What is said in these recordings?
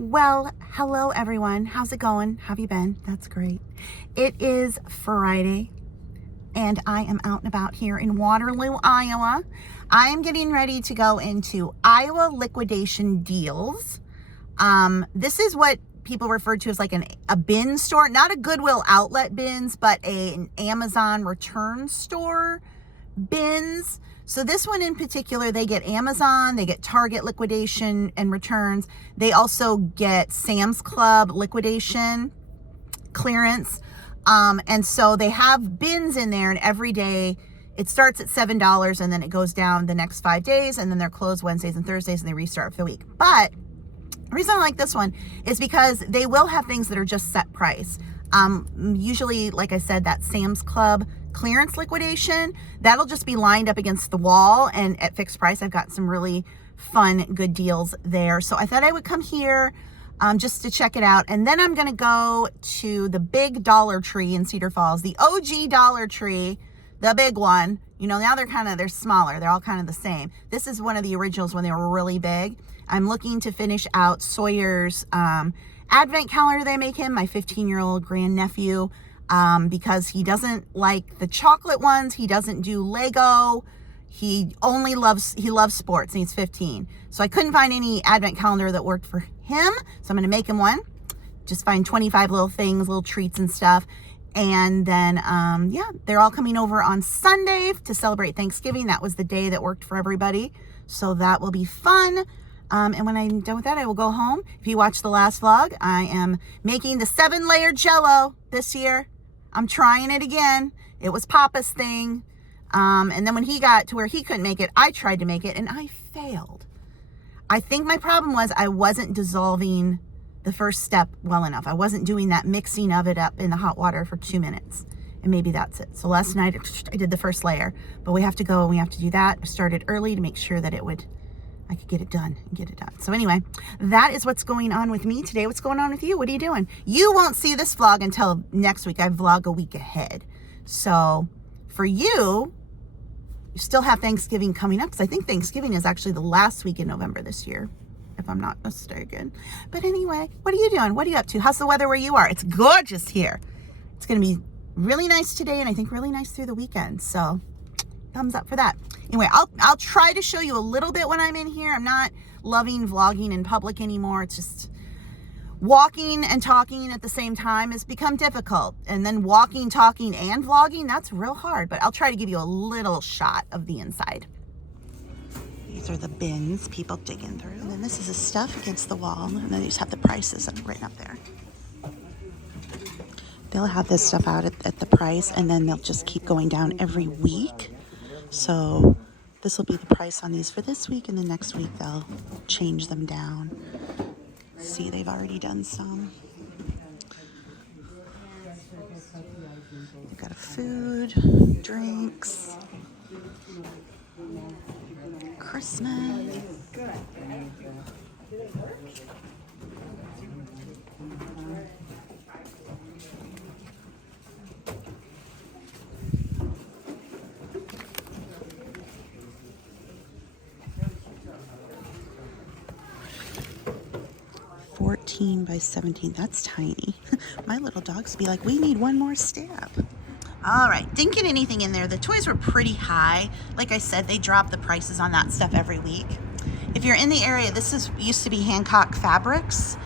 Well, hello everyone. How's it going? How have you been? That's great. It is Friday and I am out and about here in Waterloo, Iowa. I am getting ready to go into Iowa liquidation deals. This is what people refer to as like a bin store, not a Goodwill outlet bins, but an Amazon return store bins. So this one in particular, they get Amazon, they get Target liquidation and returns. They also get Sam's Club liquidation clearance. And so they have bins in there, and every day it starts at $7 and then it goes down the next 5 days, and then they're closed Wednesdays and Thursdays and they restart for the week. But the reason I like this one is because they will have things that are just set price. Usually, like I said, that Sam's Club clearance liquidation, that'll just be lined up against the wall and at fixed price. I've got some really fun, good deals there. So I thought I would come here just to check it out. And then I'm going to go to the big Dollar Tree in Cedar Falls, the OG Dollar Tree, the big one. You know, now they're smaller. They're all kind of the same. This is one of the originals when they were really big. I'm looking to finish out Sawyer's advent calendar they make him, my 15-year-old grandnephew, because he doesn't like the chocolate ones. He doesn't do Lego. He loves sports, and he's 15. So I couldn't find any advent calendar that worked for him. So I'm going to make him one. Just find 25 little things, little treats and stuff. And then, yeah, they're all coming over on Sunday to celebrate Thanksgiving. That was the day that worked for everybody. So that will be fun. And when I'm done with that, I will go home. If you watched the last vlog, I am making the 7-layer Jell-O this year. I'm trying it again. It was Papa's thing. And then when he got to where he couldn't make it, I tried to make it and I failed. I think my problem was I wasn't dissolving the first step well enough. I wasn't doing that mixing of it up in the hot water for 2 minutes. And maybe that's it. So last night I did the first layer, but we have to go and we have to do that. I started early to make sure that I could get it done and get it done. So anyway, that is what's going on with me today. What's going on with you? What are you doing? You won't see this vlog until next week. I vlog a week ahead. So for you still have Thanksgiving coming up, because I think Thanksgiving is actually the last week in November this year, if I'm not mistaken. But anyway, what are you doing? What are you up to? How's the weather where you are? It's gorgeous here. It's going to be really nice today, and I think really nice through the weekend. So thumbs up for that. Anyway, I'll try to show you a little bit when I'm in here. I'm not loving vlogging in public anymore. It's just walking and talking at the same time has become difficult. And then walking, talking, and vlogging, that's real hard. But I'll try to give you a little shot of the inside. These are the bins people digging through. And then this is the stuff against the wall. And then they just have the prices written up there. They'll have this stuff out at the price, and then they'll just keep going down every week. So this will be the price on these for this week, and then next week they'll change them down. See, they've already done some. They've got a food, drinks, Christmas. By 17, that's tiny. My little dogs be like, we need one more step. All right, didn't get anything in there. The toys were pretty high. Like I said, they drop the prices on that stuff every week. If you're in the area, this used to be Hancock Fabrics,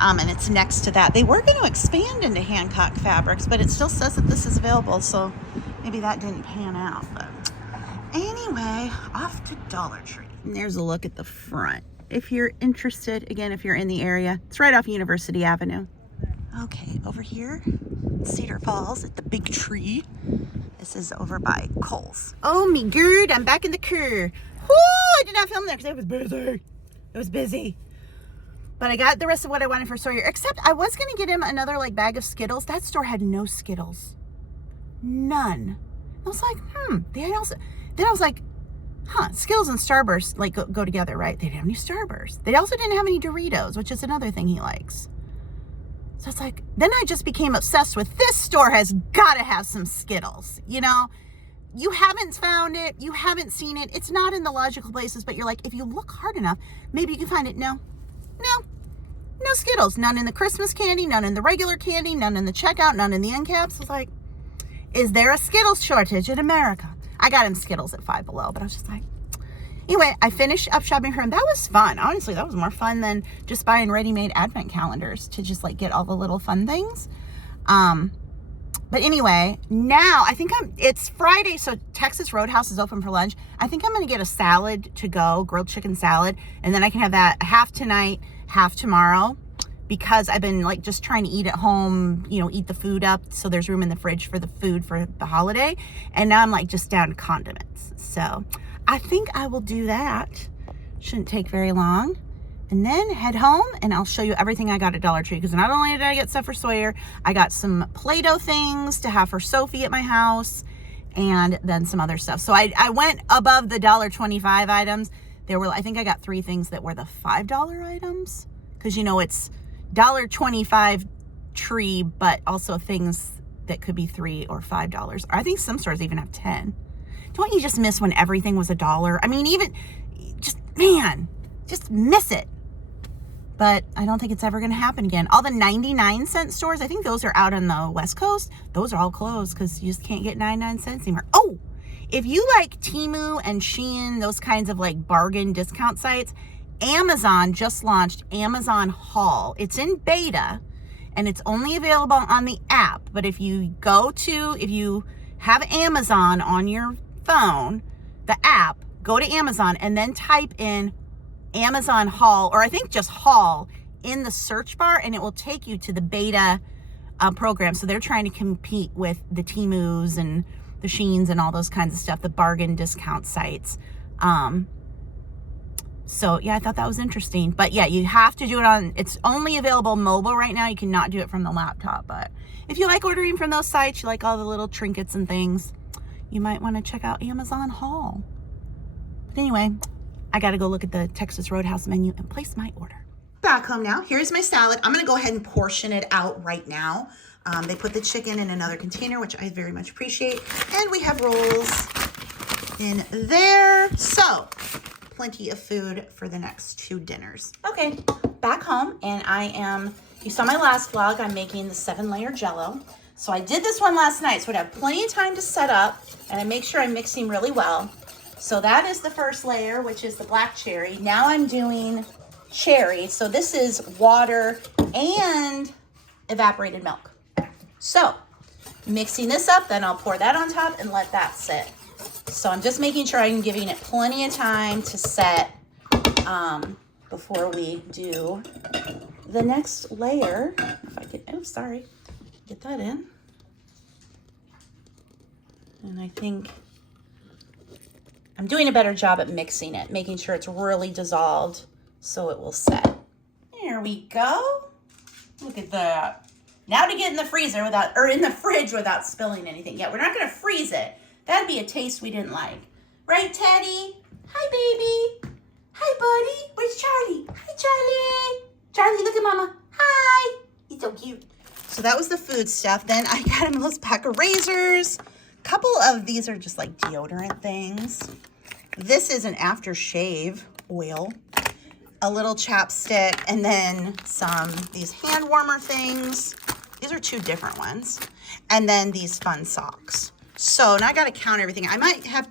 and it's next to that. They were going to expand into Hancock Fabrics, but it still says that this is available, so maybe that didn't pan out. But anyway, off to Dollar Tree. And there's a look at the front. If you're interested, again, if you're in the area, it's right off University Avenue. Okay, over here, Cedar Falls at the big tree. This is over by Kohl's. Oh, me good, I'm back in the car. Whoo, I did not film there because it was busy. It was busy. But I got the rest of what I wanted for Sawyer, except I was going to get him another bag of Skittles. That store had no Skittles. None. I was like, Then I was like, Skittles and Starburst go together, right? They didn't have any Starburst. They also didn't have any Doritos, which is another thing he likes. So it's like, then I just became obsessed with this store has got to have some Skittles. You know, you haven't found it, you haven't seen it. It's not in the logical places, but you're like, if you look hard enough, maybe you can find it. No, No Skittles. None in the Christmas candy, none in the regular candy, none in the checkout, none in the end caps. I was like, is there a Skittles shortage in America? I got him Skittles at Five Below, but I was just like, anyway, I finished up shopping for him. That was fun. Honestly, that was more fun than just buying ready-made advent calendars to just like get all the little fun things. But anyway, now I think it's Friday, so Texas Roadhouse is open for lunch. I think I'm going to get a salad to go, grilled chicken salad, and then I can have that half tonight, half tomorrow, because I've been like just trying to eat at home, you know, eat the food up so there's room in the fridge for the food for the holiday. And now I'm like just down to condiments. So I think I will do that. Shouldn't take very long. And then head home and I'll show you everything I got at Dollar Tree. Because not only did I get stuff for Sawyer, I got some Play-Doh things to have for Sophie at my house, and then some other stuff. So I went above the $1.25 items. There were, I think I got 3 things that were the $5 items. Because, you know, it's $1.25 tree, but also things that could be $3 or $5. Or I think some stores even have 10. Don't you just miss when everything was $1? I mean, even just, man, just miss it. But I don't think it's ever going to happen again. All the 99-cent stores, I think those are out on the West Coast. Those are all closed because you just can't get 99 cents anymore. Oh, if you like Temu and Shein, those kinds of like bargain discount sites, Amazon just launched Amazon Haul. It's in beta and it's only available on the app. But if you have Amazon on your phone, the app, go to Amazon and then type in Amazon Haul, or I think just Haul, in the search bar, and it will take you to the beta program. So they're trying to compete with the Temus and the Sheins and all those kinds of stuff, the bargain discount sites. So yeah, I thought that was interesting. But yeah, you have to do it it's only available mobile right now. You cannot do it from the laptop. But if you like ordering from those sites, you like all the little trinkets and things, you might want to check out Amazon Haul. But anyway, I got to go look at the Texas Roadhouse menu and place my order. Back home now. Here's my salad. I'm going to go ahead and portion it out right now. They put the chicken in another container, which I very much appreciate. And we have rolls in there. So plenty of food for the next 2 dinners. Okay, back home, and you saw my last vlog, I'm making the 7-layer Jell-O. So I did this one last night, so I'd have plenty of time to set up, and I make sure I'm mixing really well. So that is the first layer, which is the black cherry. Now I'm doing cherry. So this is water and evaporated milk. So mixing this up, then I'll pour that on top and let that sit. So I'm just making sure I'm giving it plenty of time to set before we do the next layer. If I could, get that in. And I think I'm doing a better job at mixing it, making sure it's really dissolved so it will set. There we go. Look at that. Now to get in the freezer in the fridge without spilling anything. Yeah, we're not gonna freeze it. That'd be a taste we didn't like. Right, Teddy? Hi, baby. Hi, buddy. Where's Charlie? Hi, Charlie. Charlie, look at Mama. Hi. He's so cute. So that was the food stuff. Then I got him those pack of razors. Couple of these are just like deodorant things. This is an aftershave oil, a little chapstick, and then these hand warmer things. These are 2 different ones. And then these fun socks. So now I got to count everything. I might have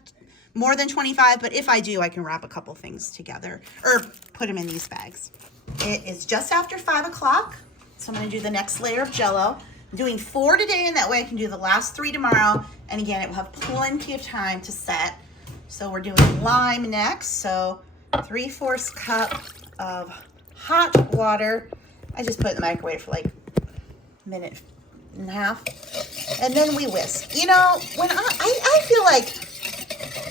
more than 25, but if I do, I can wrap a couple things together or put them in these bags. It is just after 5 o'clock. So I'm going to do the next layer of Jell-O. I'm doing 4 today, and that way I can do the last 3 tomorrow. And again, it will have plenty of time to set. So we're doing lime next. So 3/4 cup of hot water. I just put it in the microwave for like a minute and a half. And then we whisk. You know, when I feel like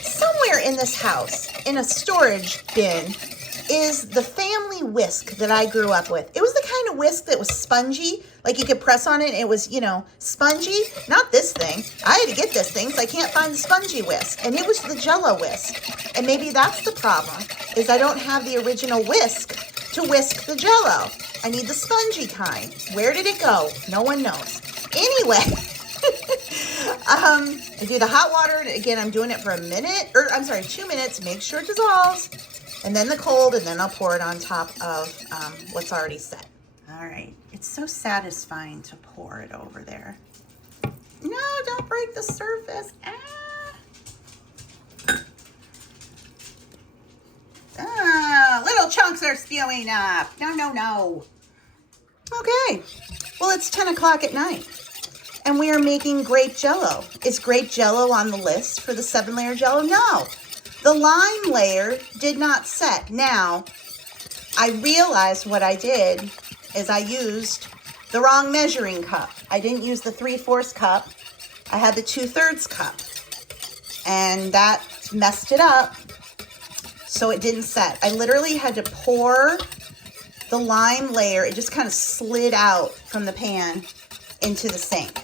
somewhere in this house, in a storage bin, is the family whisk that I grew up with. It was the kind of whisk that was spongy, like you could press on it and it was, you know, spongy. Not this thing. I had to get this thing, so I can't find the spongy whisk. And it was the Jell-O whisk. And maybe that's the problem, is I don't have the original whisk to whisk the Jell-O. I need the spongy kind. Where did it go? No one knows. Anyway, I do the hot water. Again, I'm doing it for 2 minutes. Make sure it dissolves. And then the cold, and then I'll pour it on top of what's already set. All right, it's so satisfying to pour it over there. No, don't break the surface. Little chunks are spewing up. No. Okay, well, it's 10 o'clock at night, and we are making grape jello. Is grape jello on the list for the 7-layer jello? No, the lime layer did not set. Now, I realized what I did is I used the wrong measuring cup. I didn't use the 3/4 cup. I had the 2/3 cup, and that messed it up, so it didn't set. I literally had to pour the lime layer. It just kind of slid out from the pan into the sink.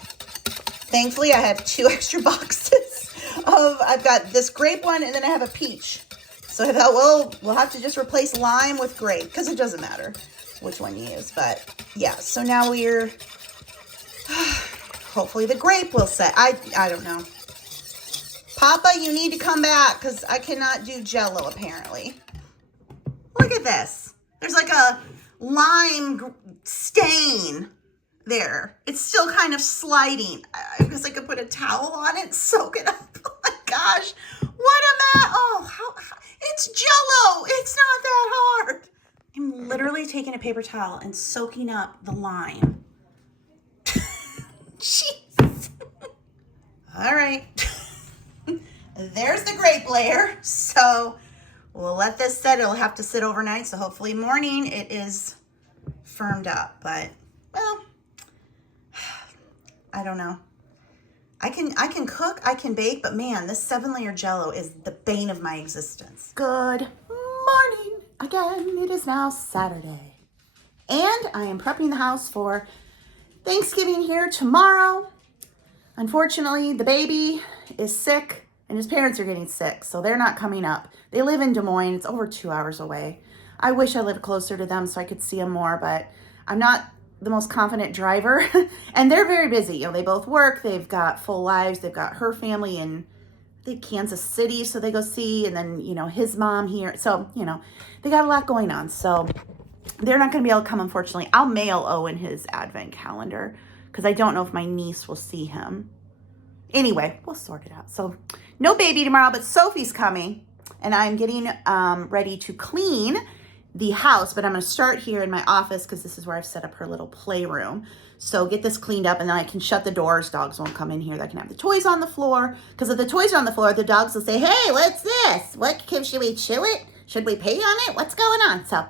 Thankfully, I have 2 extra boxes I've got this grape one, and then I have a peach. So I thought, well, we'll have to just replace lime with grape, because it doesn't matter which one you use. But yeah, so now we're, hopefully the grape will set. I don't know. Papa, you need to come back, because I cannot do jello, apparently. Look at this. There's like a lime stain there. It's still kind of sliding. I guess I could put a towel on it and soak it up. Oh my gosh. What a mess. Oh, it's jello. It's not that hard. I'm literally taking a paper towel and soaking up the lime. Jeez. All right. There's the grape layer. So we'll let this set. It'll have to sit overnight. So hopefully morning it is firmed up. But, well, I don't know. I can cook, I can bake, but man, this 7-layer jello is the bane of my existence. Good morning again. It is now Saturday, and I am prepping the house for Thanksgiving here tomorrow. Unfortunately, the baby is sick, and his parents are getting sick, so they're not coming up. They live in Des Moines. It's over 2 hours away. I wish I lived closer to them so I could see them more, but I'm not the most confident driver, and they're very busy. You know, they both work. They've got full lives. They've got her family in, I think, Kansas City, so they go see, and then, you know, his mom here. So, you know, they got a lot going on. So they're not going to be able to come, unfortunately. I'll mail Owen his advent calendar because I don't know if my niece will see him. Anyway, we'll sort it out. So no baby tomorrow, but Sophie's coming, and I'm getting ready to clean the house, but I'm going to start here in my office because this is where I've set up her little playroom. So get this cleaned up, and then I can shut the doors. Dogs won't come in here. I can have the toys on the floor, because if the toys are on the floor, the dogs will say, hey, what's this? Should we chew it? Should we pee on it? What's going on? So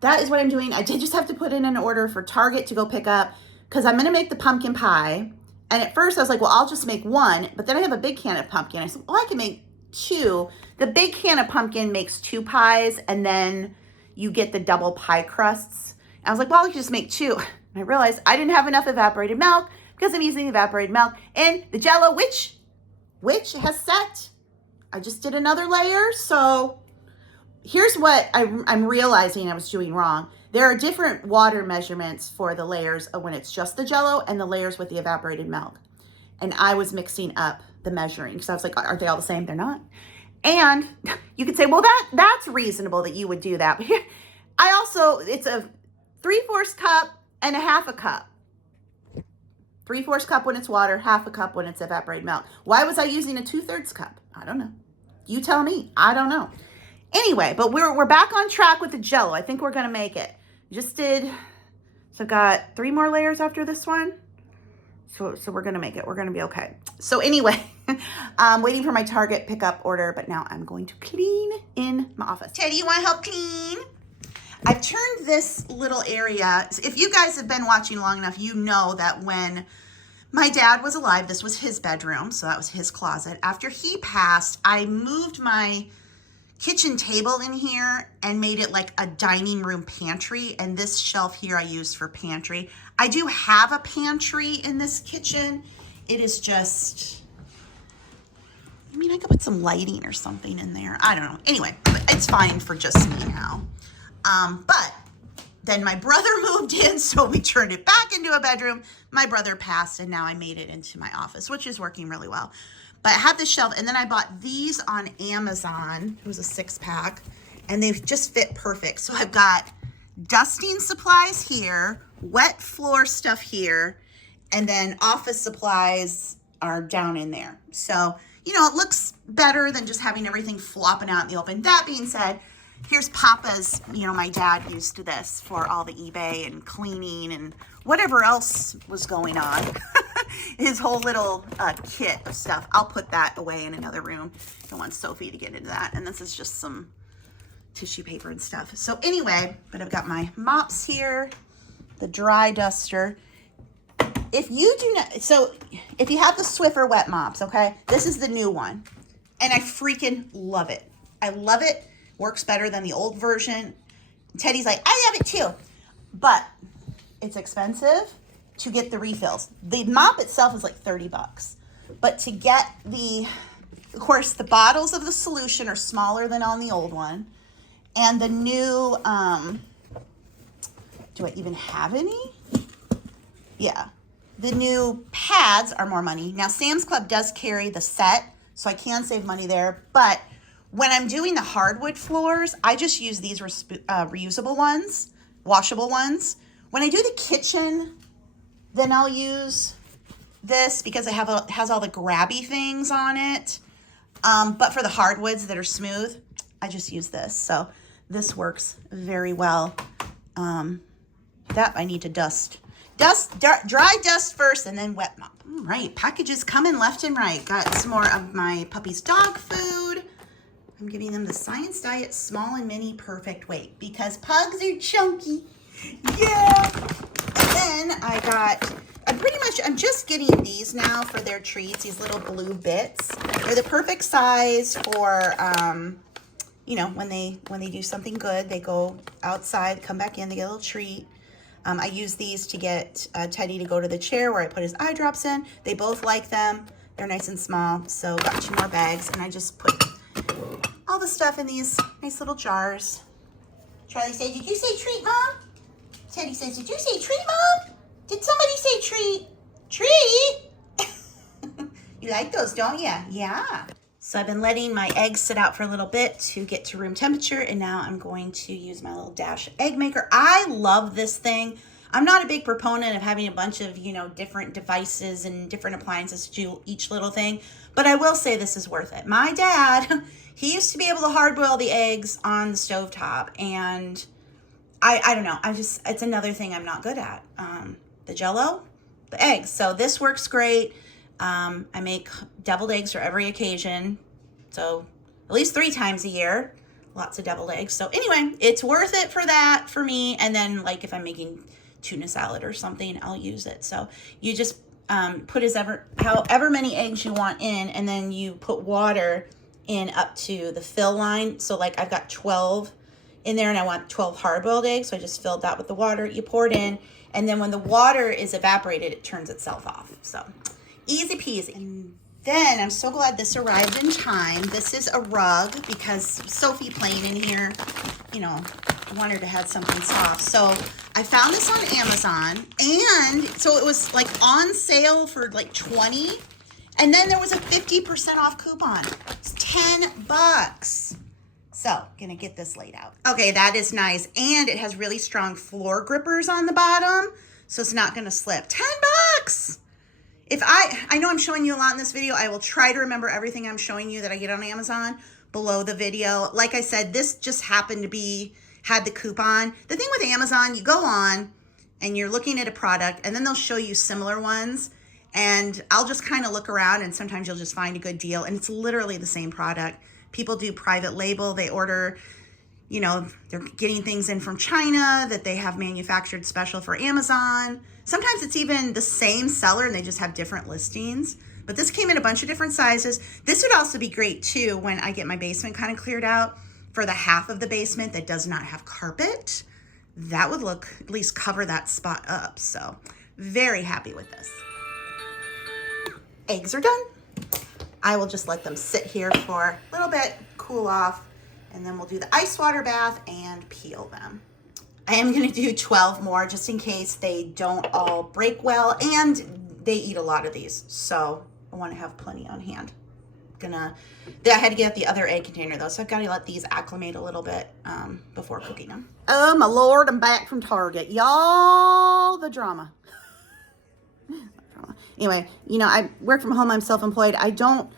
that is what I'm doing. I did just have to put in an order for Target to go pick up, because I'm going to make the pumpkin pie. And at first I was like, well, I'll just make one, but then I have a big can of pumpkin. I said, well, I can make 2. The big can of pumpkin makes 2 pies, and then you get the double pie crusts. And I was like, well, I can just make 2. And I realized I didn't have enough evaporated milk because I'm using evaporated milk. And the jello, which has set. I just did another layer. So here's what I'm realizing I was doing wrong. There are different water measurements for the layers when it's just the jello and the layers with the evaporated milk. And I was mixing up the measuring because I was like, aren't they all the same? They're not. And you could say, well, that's reasonable that you would do that. But here, it's a 3/4 cup and a 1/2 cup. 3/4 cup when it's water, 1/2 cup when it's evaporated milk. Why was I using a 2/3 cup? I don't know. You tell me. I don't know. Anyway, but we're back on track with the jello. I think we're going to make it. So I've got 3 more layers after this one. So we're going to make it. We're going to be okay. So anyway, I'm waiting for my Target pickup order, but now I'm going to clean in my office. Teddy, you want to help clean? I've turned this little area. If you guys have been watching long enough, you know that when my dad was alive, this was his bedroom. So that was his closet. After he passed, I moved my kitchen table in here and made it like a dining room pantry, and this shelf here I use for pantry. I do have a pantry in this kitchen. It is just, I mean, I could put some lighting or something in there. I don't know. Anyway, it's fine for just me now. But then my brother moved in, so we turned it back into a bedroom. My brother passed, and now I made it into my office, which is working really well. But I have this shelf, and then I bought these on Amazon. It was a 6-pack, and they just fit perfect. So I've got dusting supplies here, wet floor stuff here, and then office supplies are down in there. So, you know, it looks better than just having everything flopping out in the open. That being said, here's Papa's, you know, my dad used this for all the eBay and cleaning and whatever else was going on. His whole little kit of stuff. I'll put that away in another room. I want Sophie to get into that. And this is just some tissue paper and stuff. So anyway, but I've got my mops here, the dry duster. If you do not, so if you have the Swiffer wet mops, okay, this is the new one. And I freaking love it. I love it. Works better than the old version. Teddy's like, I have it too. But it's expensive to get the refills. The mop itself is like 30 bucks. But to get the, of course, the bottles of the solution are smaller than on the old one. And the new, do I even have any? Yeah. The new pads are more money. Now, Sam's Club does carry the set, so I can save money there. But when I'm doing the hardwood floors, I just use these reusable ones, washable ones. When I do the kitchen, then I'll use this because it has all the grabby things on it. But for the hardwoods that are smooth, I just use this. So this works very well. That I need to dust, dry dust first and then wet mop. All right, packages coming left and right. Got some more of my puppy's dog food. I'm giving them the Science Diet Small and Mini Perfect Weight because pugs are chunky. Yeah. And then I got, I'm just getting these now for their treats, these little blue bits. They're the perfect size for, you know, when they do something good, they go outside, come back in, they get a little treat. I use these to get Teddy to go to the chair where I put his eye drops in. They both like them. They're nice and small. So got 2 more bags, and I just put all the stuff in these nice little jars. Charlie said, did you say treat, Mom? Teddy says, did you say treat, Mom? Did somebody say treat? Treat? You like those, don't you? Yeah. So I've been letting my eggs sit out for a little bit to get to room temperature, and now I'm going to use my little Dash egg maker. I love this thing. I'm not a big proponent of having a bunch of, you know, different devices and different appliances to do each little thing, but I will say this is worth it. My dad, he used to be able to hard boil the eggs on the stovetop, and I don't know. It's another thing I'm not good at. The Jell-O, the eggs. So this works great. I make deviled eggs for every occasion. So at least 3 times a year, lots of deviled eggs. So anyway, it's worth it for that for me. And then like if I'm making tuna salad or something, I'll use it. So you just put however many eggs you want in, and then you put water in up to the fill line. So like I've got 12 in there and I want 12 hard-boiled eggs. So I just filled that with the water. You pour it in, and then when the water is evaporated, it turns itself off. So easy peasy. And then I'm so glad this arrived in time. This is a rug because Sophie playing in here, you know, wanted to have something soft. So I found this on Amazon, and so it was like on sale for like 20, and then there was a 50% off coupon. It's 10 bucks. So gonna get this laid out. Okay, that is nice. And it has really strong floor grippers on the bottom, so it's not gonna slip. 10 bucks. If I know I'm showing you a lot in this video. I will try to remember everything I'm showing you that I get on Amazon below the video. Like I said, this just happened to had the coupon. The thing with Amazon, you go on and you're looking at a product, and then they'll show you similar ones, and I'll just kind of look around, and sometimes you'll just find a good deal, and it's literally the same product. People do private label. They order, you know, they're getting things in from China that they have manufactured special for Amazon. Sometimes it's even the same seller and they just have different listings. But this came in a bunch of different sizes. This would also be great too when I get my basement kind of cleared out for the half of the basement that does not have carpet. That would at least cover that spot up. So very happy with this. Eggs are done. I will just let them sit here for a little bit, cool off, and then we'll do the ice water bath and peel them. I am gonna do 12 more just in case they don't all break well, and they eat a lot of these, so I wanna have plenty on hand. gonna, I had to get the other egg container though, so I've got to let these acclimate a little bit before cooking them. Oh my Lord, I'm back from Target. Y'all, the drama. Anyway, you know, I work from home, I'm self-employed. I don't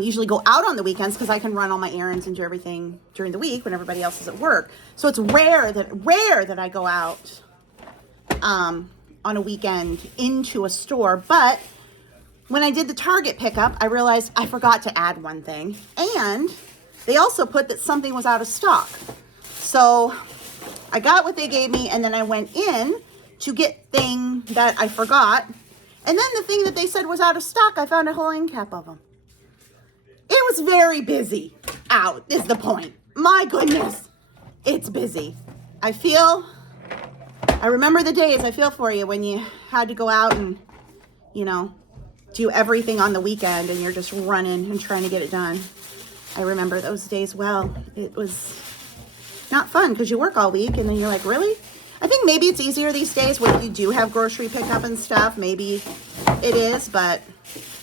usually go out on the weekends because I can run all my errands and do everything during the week when everybody else is at work. So it's rare that I go out on a weekend into a store. But when I did the Target pickup, I realized I forgot to add one thing. And they also put that something was out of stock. So I got what they gave me, and then I went in to get thing that I forgot. And then the thing that they said was out of stock, I found a whole end cap of them. It was very busy out, is the point. My goodness, it's busy. I remember the days, I feel for you, when you had to go out and, you know, do everything on the weekend and you're just running and trying to get it done. I remember those days well. It was not fun because you work all week and then you're like, really? I think maybe it's easier these days when you do have grocery pickup and stuff. Maybe it is, but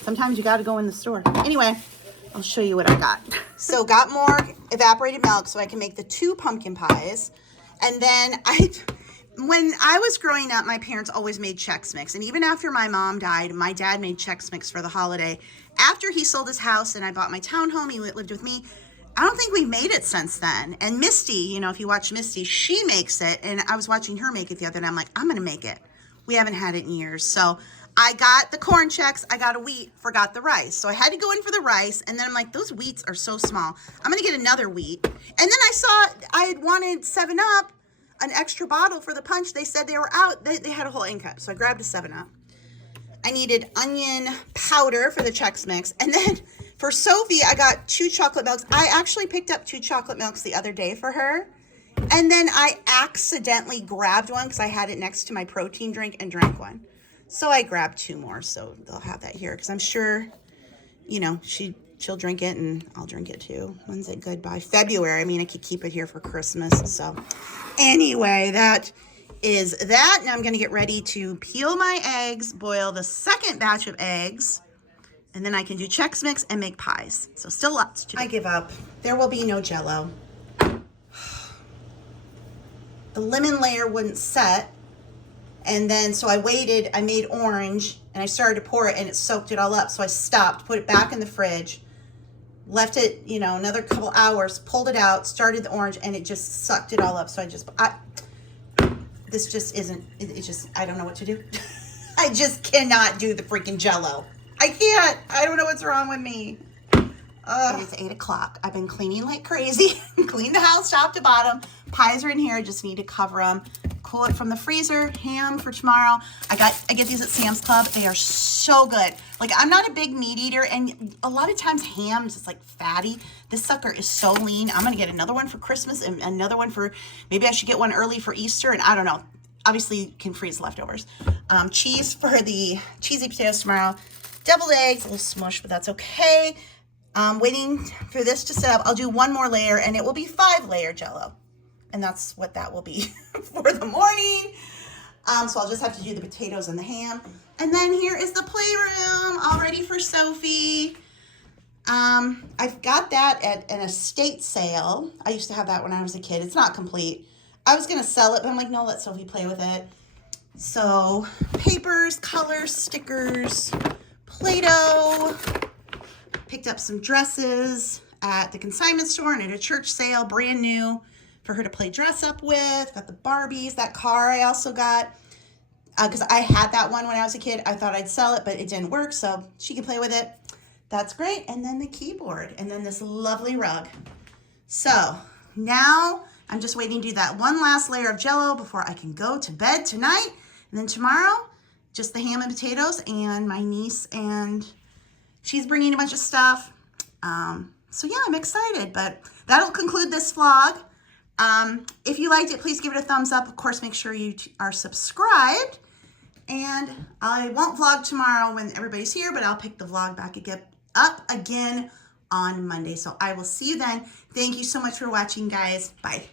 sometimes you got to go in the store. Anyway, I'll show you what I got. So got more evaporated milk so I can make the 2 pumpkin pies. And then when I was growing up, my parents always made Chex Mix. And even after my mom died, my dad made Chex Mix for the holiday. After he sold his house and I bought my townhome, he lived with me. I don't think we made it since then. And Misty, you know, if you watch Misty, she makes it. And I was watching her make it the other day. I'm like, I'm going to make it. We haven't had it in years. So I got the corn Chex. I got a wheat, forgot the rice. So I had to go in for the rice. And then I'm like, those wheats are so small. I'm going to get another wheat. And then I saw I had wanted 7-Up, an extra bottle for the punch. They said they were out. They had a whole end cap. So I grabbed a 7-Up. I needed onion powder for the Chex Mix. And then for Sophie, I got 2 chocolate milks. I actually picked up 2 chocolate milks the other day for her. And then I accidentally grabbed one because I had it next to my protein drink and drank one. So I grabbed 2 more. So they'll have that here because I'm sure, you know, she'll drink it and I'll drink it too. When's it good? By February. I mean, I could keep it here for Christmas. So anyway, that is that. Now I'm going to get ready to peel my eggs, boil the second batch of eggs, and then I can do Chex Mix and make pies. So still lots to do. I give up. There will be no Jell-O. The lemon layer wouldn't set. And then, so I waited, I made orange, and I started to pour it, and it soaked it all up. So I stopped, put it back in the fridge, left it, you know, another couple hours, pulled it out, started the orange, and it just sucked it all up. So this just isn't, I don't know what to do. I just cannot do the freaking Jell-O. I can't. I don't know what's wrong with me. It's 8 o'clock. I've been cleaning like crazy. Cleaned the house top to bottom. Pies are in here. I just need to cover them. Cool it from the freezer. Ham for tomorrow. I get these at Sam's Club. They are so good. Like, I'm not a big meat eater, and a lot of times ham is just like fatty. This sucker is so lean. I'm gonna get another one for Christmas and another one for, maybe I should get one early for Easter, and I don't know. Obviously, you can freeze leftovers. Cheese for the cheesy potatoes tomorrow. Deviled eggs, a little smush, but that's okay. Waiting for this to set up. I'll do 1 more layer, and it will be 5-layer Jell-O. And that's what that will be for the morning. So I'll just have to do the potatoes and the ham. And then here is the playroom, all ready for Sophie. I've got that at an estate sale. I used to have that when I was a kid. It's not complete. I was going to sell it, but I'm like, no, let Sophie play with it. So papers, colors, stickers, Play-Doh. Picked up some dresses at the consignment store and at a church sale, brand new, for her to play dress up with. Got the Barbies, that car I also got, because I had that one when I was a kid. I thought I'd sell it, but it didn't work, so she can play with it. That's great. And then the keyboard, and then this lovely rug. So now I'm just waiting to do that 1 last layer of Jell-O before I can go to bed tonight. And then tomorrow, just the ham and potatoes, and my niece, and she's bringing a bunch of stuff. So yeah, I'm excited, but that'll conclude this vlog. If you liked it, please give it a thumbs up. Of course, make sure you are subscribed. And I won't vlog tomorrow when everybody's here, but I'll pick the vlog back up again on Monday. So I will see you then. Thank you so much for watching, guys. Bye.